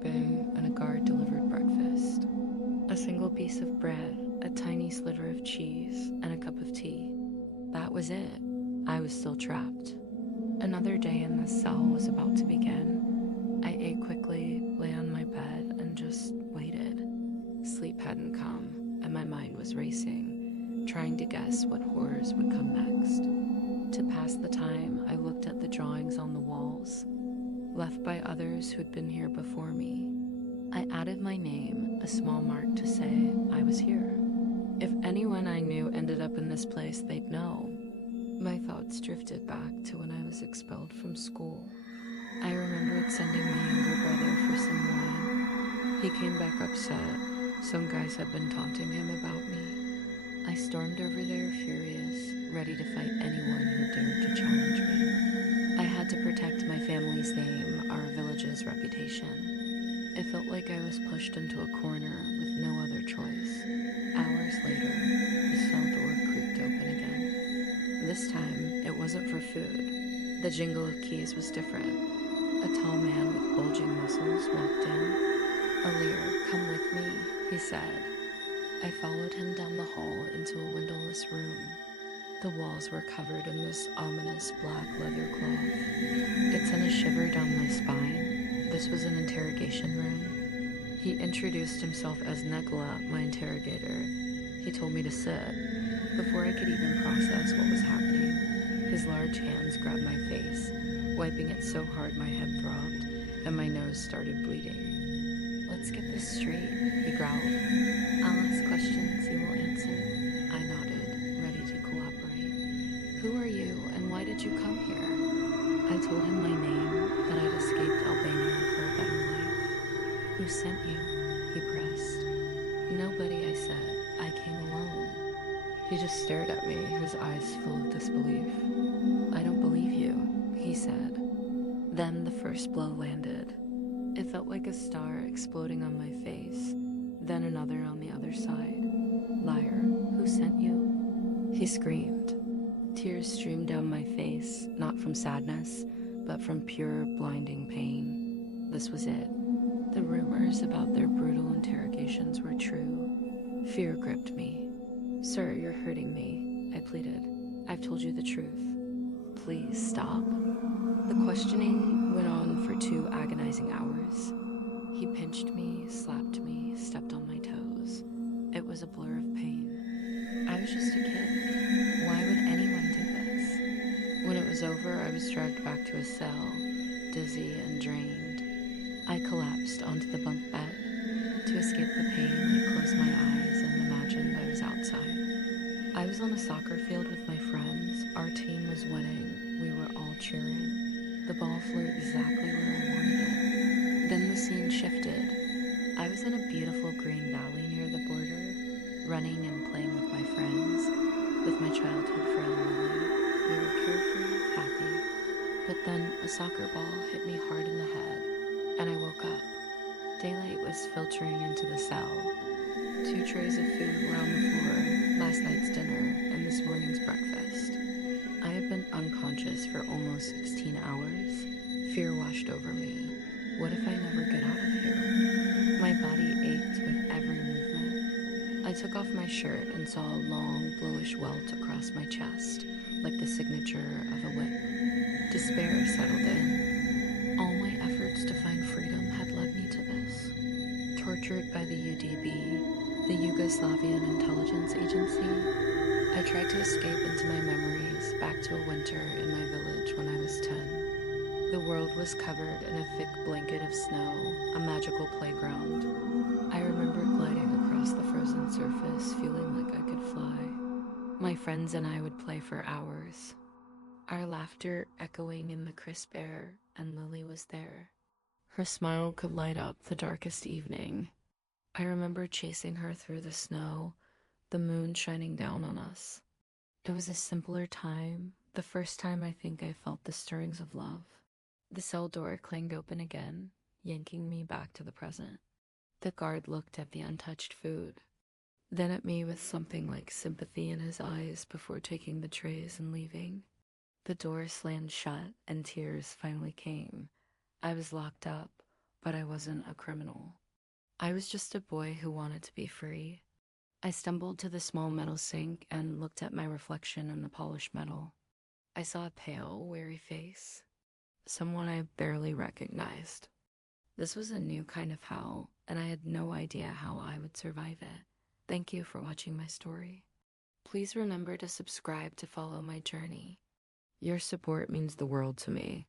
open and a guard delivered breakfast. A single piece of bread, a tiny sliver of cheese, and a cup of tea. That was it. I was still trapped. Another day in this cell was about to begin. I ate quickly, lay on my bed, and just waited. Sleep hadn't come, and my mind was racing, trying to guess what horrors would come next. To pass the time, I looked at the drawings on the walls, left by others who'd been here before me. I added my name, a small mark to say I was here. If anyone I knew ended up in this place, they'd know. My thoughts drifted back to when I was expelled from school. I remembered sending my younger brother for some wine. He came back upset. Some guys had been taunting him about me. I stormed over there furious, ready to fight anyone who dared to challenge me. I had to protect my family's name, our village's reputation. It felt like I was pushed into a corner with no other choice. Hours later, the cell door creaked open again. This time, it wasn't for food. The jingle of keys was different. A tall man with bulging muscles walked in. "Ilir, come with me," he said. I followed him down the hall into a windowless room. The walls were covered in this ominous black leather cloth. It sent a shiver down my spine. This was an interrogation room. He introduced himself as Negla, my interrogator. He told me to sit. Before I could even process what was happening, his large hands grabbed my face, wiping it so hard my head throbbed and my nose started bleeding. "Let's get this straight," he growled. "I'll ask questions, you will answer." I nodded, ready to cooperate. "Who are you, and why did you come here?" I told him my name, that I'd escaped Albania for a better life. "Who sent you?" he pressed. "Nobody," I said. "I came alone." He just stared at me, his eyes full of disbelief. "I don't believe you," he said. Then the first blow landed. It felt like a star exploding on my face, then another on the other side. "Liar, who sent you?" He screamed. Tears streamed down my face, not from sadness, but from pure, blinding pain. This was it. The rumors about their brutal interrogations were true. Fear gripped me. "Sir, you're hurting me," I pleaded. "I've told you the truth. Please stop." The questioning went on for 2 agonizing hours. He pinched me, slapped me, stepped on my toes. It was a blur of pain. I was just a kid. Why would anyone do this? When it was over, I was dragged back to a cell, dizzy and drained. I collapsed onto the bunk bed. To escape the pain, I closed my eyes and imagined I was outside. I was on a soccer field with my friends. Our team was winning. We were all cheering. The ball flew exactly where I wanted it. Then the scene shifted. I was in a beautiful green valley near the border, running and playing with my friends, with my childhood friend Lily. We were carefree, happy. But then a soccer ball hit me hard in the head, and I woke up. Daylight was filtering into the cell. 2 trays of food were on the floor, last night's dinner and this morning's breakfast. I had been unconscious for almost 16 hours. Fear washed over me. What if I never get out of here? My body ached with every movement. I took off my shirt and saw a long, bluish welt across my chest, like the signature of a whip. Despair settled in. All my efforts to find freedom had led me to this. Tortured by the UDB, the Yugoslavian Intelligence Agency, I tried to escape into my memories, back to a winter in my village when I was 10. The world was covered in a thick blanket of snow, a magical playground. I remember gliding across the frozen surface, feeling like I could fly. My friends and I would play for hours, our laughter echoing in the crisp air, and Lily was there. Her smile could light up the darkest evening. I remember chasing her through the snow, the moon shining down on us. It was a simpler time, the first time I think I felt the stirrings of love. The cell door clanged open again, yanking me back to the present. The guard looked at the untouched food, then at me with something like sympathy in his eyes before taking the trays and leaving. The door slammed shut and tears finally came. I was locked up, But I wasn't a criminal. I was just a boy who wanted to be free. I stumbled to the small metal sink and looked at my reflection in the polished metal. I saw a pale, weary face, someone I barely recognized. This was a new kind of hell, and I had no idea how I would survive it. Thank you for watching my story. Please remember to subscribe to follow my journey. Your support means the world to me.